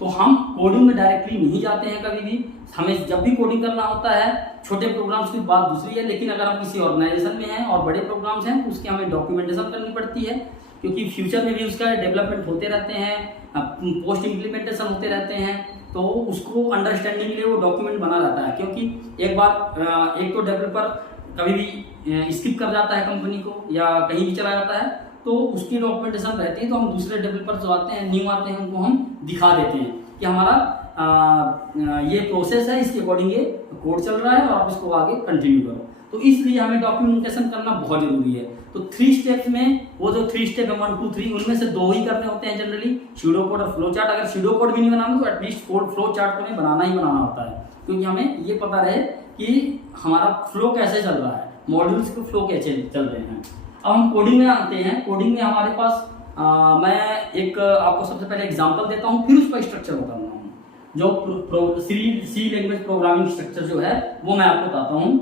तो हम कोडिंग में डायरेक्टली नहीं जाते हैं कभी भी। हमें जब भी कोडिंग करना होता है, छोटे प्रोग्राम्स की बात दूसरी है, लेकिन अगर हम किसी ऑर्गेनाइजेशन में हैं और बड़े प्रोग्राम्स हैं तो उसकी हमें डॉक्यूमेंटेशन करनी पड़ती है, क्योंकि फ्यूचर में भी उसका डेवलपमेंट होते रहते हैं, पोस्ट इम्प्लीमेंटेशन होते रहते हैं। तो उसको अंडरस्टैंडिंग के लिए वो डॉक्यूमेंट बना रहता है, क्योंकि एक बार एक तो डेवलपर कभी भी स्किप कर जाता है कंपनी को या कहीं भी चला जाता है, तो उसकी डॉक्यूमेंटेशन रहती है। तो हम दूसरे डेवलपर जो आते हैं, न्यू आते हैं, उनको हम दिखा देते हैं कि हमारा ये प्रोसेस है, इसके अकॉर्डिंग ये कोड चल रहा है और आप इसको आगे कंटिन्यू करो। तो इसलिए हमें डॉक्यूमेंटेशन करना बहुत जरूरी है। तो 3 स्टेप्स में, वो जो 3 स्टेप है 1 2 3, उनमें से 2 ही करने होते हैं जनरली, स्यूडो कोड और फ्लो चार्ट। अगर स्यूडो कोड भी नहीं बनाना तो एटलीस्ट फ्लो चार्ट तो हमें बनाना ही बनाना होता है, क्योंकि हमें ये पता रहे कि हमारा फ्लो कैसे चल रहा है, मॉड्यूल्स के फ्लो कैसे चल रहे हैं। अब हम कोडिंग में आते हैं। कोडिंग में हमारे पास मैं एक आपको सबसे पहले एग्जांपल देता हूँ, फिर उसका स्ट्रक्चर बताऊंगा। जो सी लैंग्वेज प्रोग्रामिंग स्ट्रक्चर जो है वो मैं आपको बताता हूँ।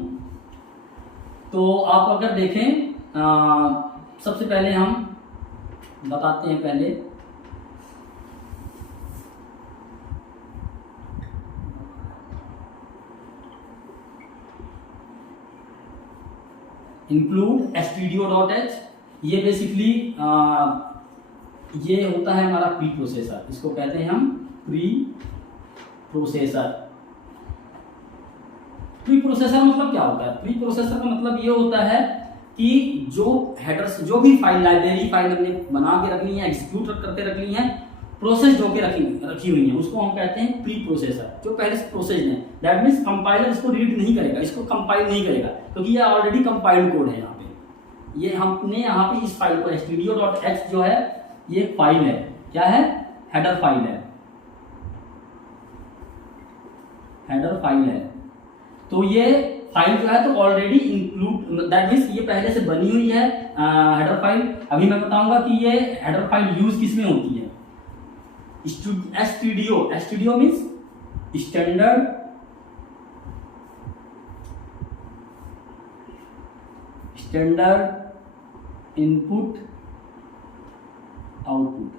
तो आप अगर देखें, सबसे पहले हम बताते हैं पहले इंक्लूड stdio.h। ये बेसिकली ये होता है हमारा प्री प्रोसेसर, इसको कहते हैं हम प्री प्रोसेसर। प्री प्रोसेसर मतलब क्या होता है? प्री प्रोसेसर का मतलब ये होता है कि जो हेडर्स, जो भी फाइल, लाइब्रेरी फाइल हमने बना के रखनी है, एग्जीक्यूट करके रखनी है, प्रोसेस होकर रखी हुई है, उसको हम कहते हैं प्री प्रोसेसर। जो पहले से प्रोसेस्ड है, दैट मीन्स कंपाइलर इसको रीड नहीं करेगा, इसको कंपाइल नहीं करेगा, क्योंकि ये ऑलरेडी कंपाइल्ड कोड है। यहाँ पे ये हमने यहाँ पे इस फाइल को stdio.h जो है ये फाइल है, क्या है? हेडर फाइल है, हेडर फाइल है। तो ये फाइल जो है तो ऑलरेडी इंक्लूड, दैट मीन्स ये पहले से बनी हुई है हेडर फाइल। अभी मैं बताऊंगा कि ये हेडर फाइल यूज किस में होती है। stdio means standard input output.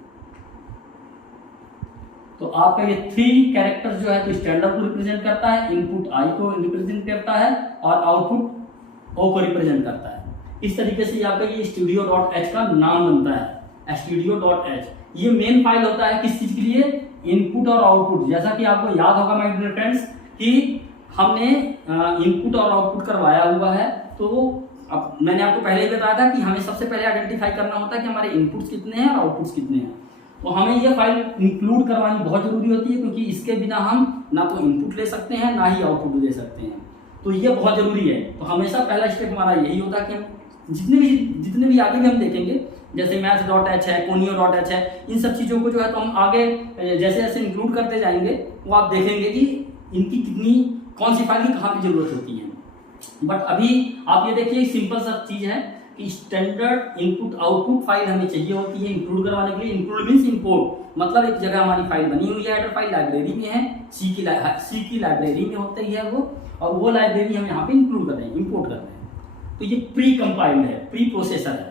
तो आपका ये 3 कैरेक्टर्स जो है तो स्टैंडर्ड को रिप्रेजेंट करता है, इनपुट आई को रिप्रेजेंट करता है और आउटपुट ओ को रिप्रेजेंट करता है। इस तरीके से आपका ये stdio.h का नाम बनता है, stdio.h। ये मेन फाइल होता है किस चीज के लिए? इनपुट और आउटपुट। जैसा कि आपको याद होगा माय डियर फ्रेंड्स कि हमने इनपुट और आउटपुट करवाया हुआ है। तो अब मैंने आपको पहले ही बताया था कि हमें सबसे पहले आइडेंटिफाई करना होता है कि हमारे इनपुट्स कितने हैं और आउटपुट्स कितने हैं। तो हमें ये फाइल इंक्लूड करवानी बहुत जरूरी होती है, क्योंकि इसके बिना हम ना तो इनपुट ले सकते हैं ना ही आउटपुट ले सकते हैं। तो ये बहुत जरूरी है। तो हमेशा पहला स्टेप हमारा यही होता है कि हम जितने भी आगे भी हम देखेंगे, जैसे maths.h है, conio.h है, इन सब चीज़ों को जो है तो हम आगे जैसे जैसे इंक्लूड करते जाएंगे वो आप देखेंगे कि इनकी कितनी कौन सी फाइल की कहाँ की जरूरत होती है। बट अभी आप ये देखिए सिंपल सा चीज़ है कि स्टैंडर्ड इनपुट आउटपुट फाइल हमें चाहिए होती है इंक्लूड करवाने के लिए। इंक्लूड मीन्स इंपोर्ट, मतलब एक जगह हमारी फाइल बनी हुई है, हेडर फाइल लाइब्रेरी में है, सी की लाइब्रेरी में होती है वो, और वो लाइब्रेरी हम यहाँ पे इंक्लूड कर रहे हैं, इंपोर्ट कर रहे हैं। तो ये प्री कंपाइल्ड है, प्री प्रोसेसर है।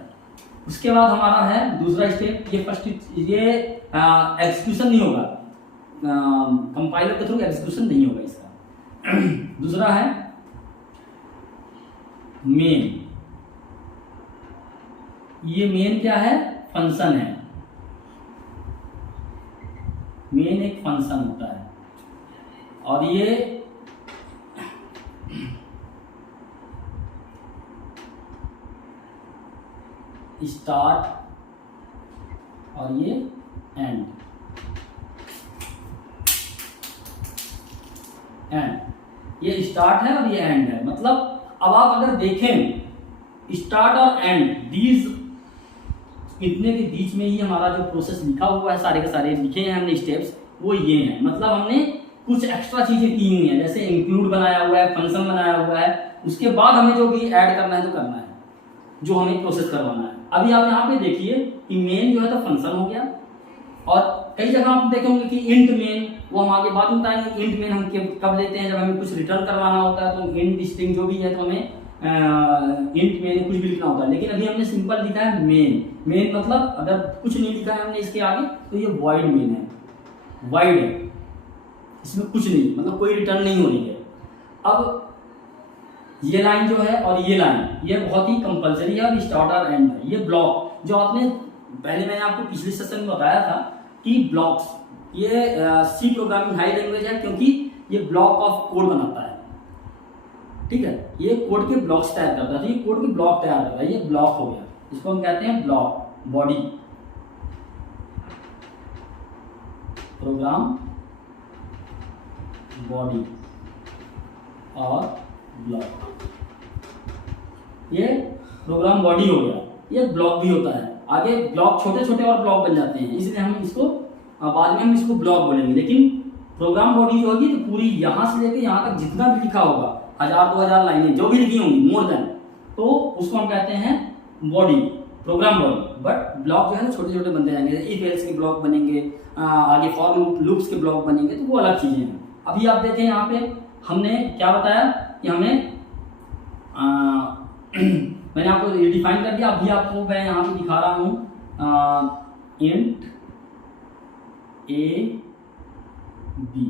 उसके बाद हमारा है दूसरा स्टेप, ये फर्स्ट ये एग्जीक्यूशन नहीं होगा, कंपाइलर के थ्रू एग्जीक्यूशन नहीं होगा इसका। दूसरा है मेन। ये मेन क्या है? फंक्शन है। मेन एक फंक्शन होता है, और ये स्टार्ट और ये एंड। ये स्टार्ट है और ये एंड है। मतलब अब आप अगर देखें स्टार्ट और एंड, दीज इतने के बीच में ही हमारा जो प्रोसेस लिखा हुआ है, सारे के सारे लिखे हैं हमने स्टेप्स, वो ये हैं। मतलब हमने कुछ एक्स्ट्रा चीजें की हुई हैं, जैसे इंक्लूड बनाया हुआ है, फंक्शन बनाया हुआ है, उसके बाद हमें जो भी ऐड करना है तो करना है, जो हमें प्रोसेस करवाना है। अभी आप यहाँ पे देखिए कि मेन जो है तो फंक्शन हो गया, और कई जगह आप देखेंगे कि इंट मेन, वो हम आगे बाद में बताएंगे। इंट मेन हम कब लेते हैं? जब हमें कुछ रिटर्न करवाना होता है, तो इंट स्ट्रिंग जो भी है तो हमें इंट मेन कुछ भी लिखना होता है। लेकिन अभी हमने सिंपल लिखा है मेन। मेन मतलब अगर कुछ नहीं लिखा है हमने इसके आगे तो ये वॉइड मेन है, वॉइड है, इसमें कुछ नहीं, मतलब कोई रिटर्न नहीं हो रही है। अब ये लाइन जो है और ये लाइन, ये बहुत ही कंपलसरी है, और स्टार्ट और एंड है। ये ब्लॉक जो आपने पहले मैंने आपको पिछले सेशन में बताया था कि ब्लॉक्स, ये सी प्रोग्रामिंग हाई लैंग्वेज है, क्योंकि ये ब्लॉक ऑफ कोड बनाता है। ठीक है, ये कोड के ब्लॉक्स तैयार करता है, तो ये कोड के ब्लॉक तैयार करता है। ये ब्लॉक हो गया, इसको हम कहते हैं ब्लॉक, बॉडी, प्रोग्राम बॉडी और ब्लॉक। ये प्रोग्राम बॉडी हो गया। ये ब्लॉक भी होता है, आगे ब्लॉक छोटे छोटे और ब्लॉक बन जाते हैं, इसलिए हम इसको बाद में हम इसको ब्लॉक बोलेंगे। लेकिन प्रोग्राम बॉडी जो होगी तो पूरी यहाँ से लेकर यहाँ तक जितना भी लिखा होगा, 1000-2000 लाइनें जो भी लिखी होंगी, मोर देन, तो उसको हम कहते हैं body, program body. But block जो है ना छोटे छोटे बनते जाएंगे, इफ एल्स के ब्लॉक बनेंगे, आगे फॉर लूप्स के ब्लॉक बनेंगे, तो वो अलग चीजें हैं। अभी आप देखें यहाँ पे हमने क्या बताया कि हमें मैंने आपको डिफाइन कर दिया। अभी आपको मैं यहाँ पे दिखा रहा हूँ इंट ए बी।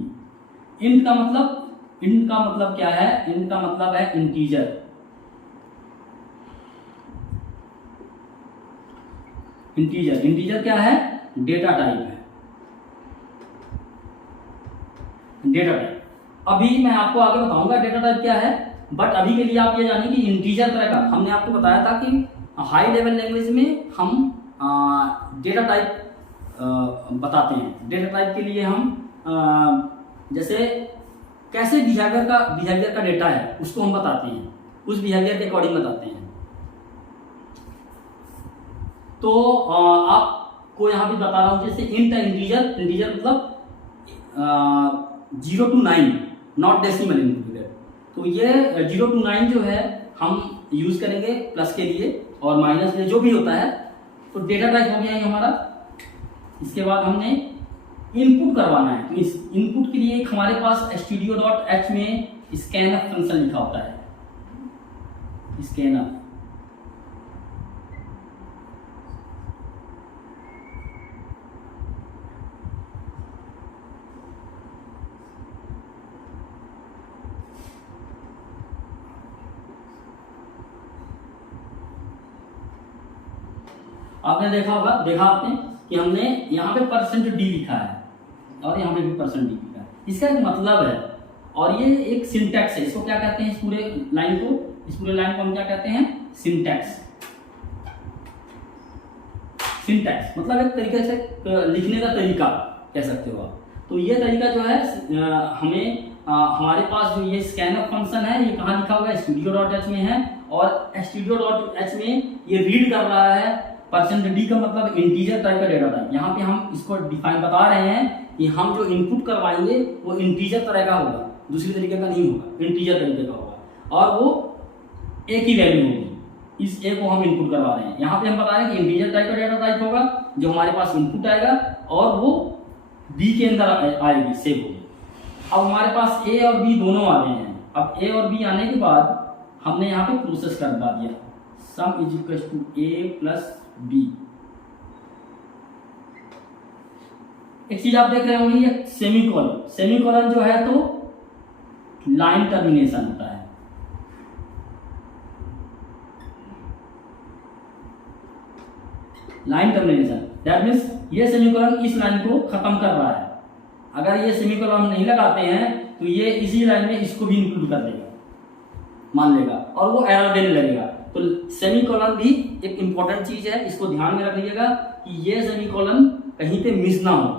इंट का मतलब क्या है? इंट का मतलब है इंटीजर। इंटीजर क्या है? डेटा टाइप है, डेटा टाइप। अभी मैं आपको आगे बताऊंगा डेटा टाइप क्या है, बट अभी के लिए आप ये जानिए कि इंटीजर तरह का, हमने आपको बताया था कि हाई लेवल लैंग्वेज में हम डेटा टाइप बताते हैं। डेटा टाइप के लिए हम जैसे कैसे बिहेवियर का डेटा है उसको हम बताते हैं, उस बिहेवियर के अकॉर्डिंग बताते हैं। तो आपको यहाँ पे बता रहा हूँ, जैसे इंट इंटीजर मतलब 0 to 9, नॉट डेसिमल इंटीजर। तो ये 0 to 9 जो है हम यूज करेंगे प्लस के लिए, और माइनस में जो भी होता है। तो डेटा टाइप हो गया है हमारा। इसके बाद हमने इनपुट करवाना है, तो इस इनपुट के लिए एक हमारे पास studio.h में स्कैनअप फंक्शन लिखा होता है, स्कैनअप। आपने देखा आपने कि हमने यहाँ पे %d लिखा है और यहाँ पे भी %d लिखा है। इसका एक मतलब है, और ये एक सिंटैक्स है। इसको क्या कहते हैं? इस पूरे लाइन को हम क्या कहते हैं? सिंटैक्स। सिंटैक्स मतलब एक तरीके से लिखने का तरीका कह सकते हो आप। तो ये तरीका जो है हमें हमारे पास जो ये स्कैनअप फंक्शन है ये कहाँ लिखा हुआ है, studio.h में है। और studio.h में ये रीड कर रहा है %d का मतलब इंटीजर टाइप का डेटा टाइप। यहाँ पे हम इसको डिफाइन बता रहे हैं कि हम जो इनपुट करवाएंगे वो इंटीजर तरह का होगा, दूसरी तरीके का नहीं होगा, इंटीजर तरीके का होगा और वो एक ही वैल्यू होगी। इस ए को हम इनपुट करवा रहे हैं। यहाँ पे हम बता रहे हैं कि इंटीजर टाइप का डेटा टाइप होगा जो हमारे पास इनपुट आएगा और वो बी के अंदर आएगी, सेव होगी। अब हमारे पास ए और बी दोनों आ गए हैं। अब ए और बी आने के बाद हमने यहाँ पे प्रोसेस कर दिया, sum is equal to A plus B. एक चीज आप देख रहे होंगे ये सेमीकोलन, सेमीकोलन जो है तो लाइन टर्मिनेशन होता है। लाइन टर्मिनेशन दैट मीन्स ये सेमीकोलन इस लाइन को खत्म कर रहा है। अगर ये सेमीकोलन हम नहीं लगाते हैं तो ये इसी लाइन में इसको भी इंक्लूड कर देगा, मान लेगा और वो एरर देने लगेगा। तो सेमीकोलन भी एक इंपॉर्टेंट चीज है, इसको ध्यान में रख लीजिएगा कि ये सेमीकोलन कहीं पे मिस ना हो।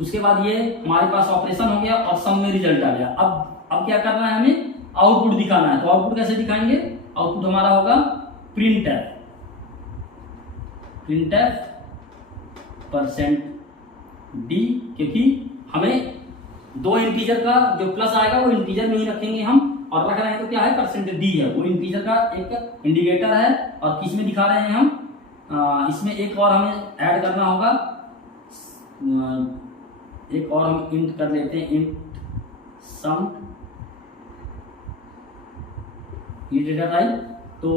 उसके बाद ये हमारे पास ऑपरेशन हो गया और सम में रिजल्ट आ गया। अब क्या करना है, हमें आउटपुट दिखाना है। तो आउटपुट कैसे दिखाएंगे, आउटपुट हमारा होगा प्रिंटफ, प्रिंटफ %d, क्योंकि हमें दो इंटीजर का जो प्लस आएगा वो इंटीजर में ही रखेंगे हम, और रख रहे हैं तो क्या है %d है, वो इंटीजर का एक इंडिकेटर है। और किस में दिखा रहे हैं हम, इसमें एक और हमें ऐड करना होगा, एक और हम इंट कर लेते हैं, इंट सम ये डेटा टाइप। तो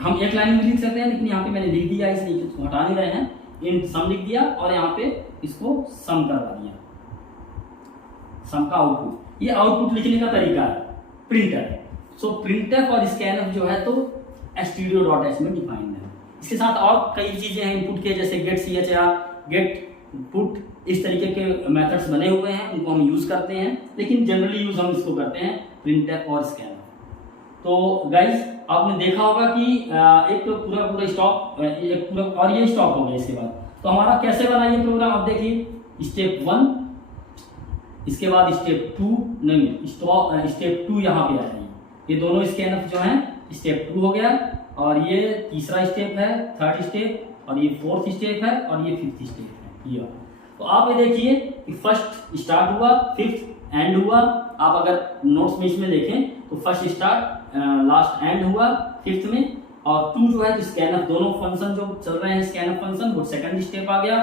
हम एक लाइन में लिख सकते हैं, लेकिन यहाँ पे मैंने लिख दिया इसलिए इसको हटा नहीं रहे हैं, इंट सम लिख दिया और यहाँ पे इसको सम करवा दिया, सम का आउटपुट। ये आउटपुट लिखने का तरीका है प्रिंटर। सो प्रिंटफ और स्कैनफ जो है तो studio.h में डिफाइंड है। इसके साथ और कई चीजें हैं इनपुट के, जैसे गेट chr, गेट पुट, इस तरीके के मेथड्स बने हुए हैं, उनको हम यूज करते हैं, लेकिन जनरली यूज हम इसको करते हैं प्रिंटफ और स्कैनफ। तो गाइज आपने देखा होगा कि एक तो पूरा स्टॉप, एक पूरा और ये स्टॉप हो गया। इसके बाद तो हमारा कैसे बना ये प्रोग्राम, आप देखिए स्टेप 1, इसके बाद स्टेप 2, नहीं स्टेप 2 यहाँ पे आ जाएगी। ये दोनों स्कैनफ जो हैं स्टेप 2 हो गया, और ये तीसरा स्टेप है, थर्ड स्टेप, और ये फोर्थ स्टेप है, और ये फिफ्थ स्टेप है। ये तो आप ये देखिए कि फर्स्ट स्टार्ट हुआ, फिफ्थ एंड हुआ। आप अगर नोट्स में इसमें देखें तो फर्स्ट स्टार्ट लास्ट एंड हुआ फिफ्थ में, और 2 जो है तो स्कैनअप, दोनों फंक्शन जो चल रहे हैं स्कैनअप फंक्शन, वो सेकंड स्टेप आ गया।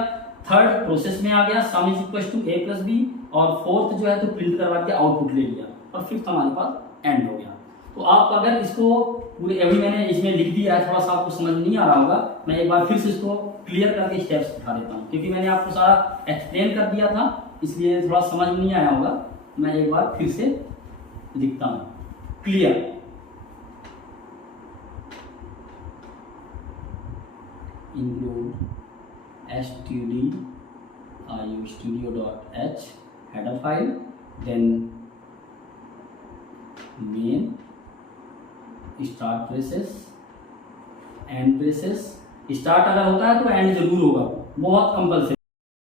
थर्ड प्रोसेस में आ गया, sum is equal to a plus B, और फोर्थ जो है तो प्रिंट करवा के आउटपुट ले लिया, और फिफ्थ हमारे पास एंड हो गया। तो आप अगर इसको पूरे, अभी मैंने इसमें लिख दिया है, थोड़ा सा आपको समझ नहीं आ रहा होगा, मैं एक बार फिर से इसको क्लियर करके स्टेप्स उठा देता हूँ, क्योंकि मैंने आपको सारा एक्सप्लेन कर दिया था, इसलिए थोड़ा समझ नहीं आया होगा। मैं एक बार फिर से लिखता हूँ, clear. include studio.h header file, then main, start braces, end braces। Start अगर होता है तो एंड जरूर होगा, बहुत कंपल्सरी।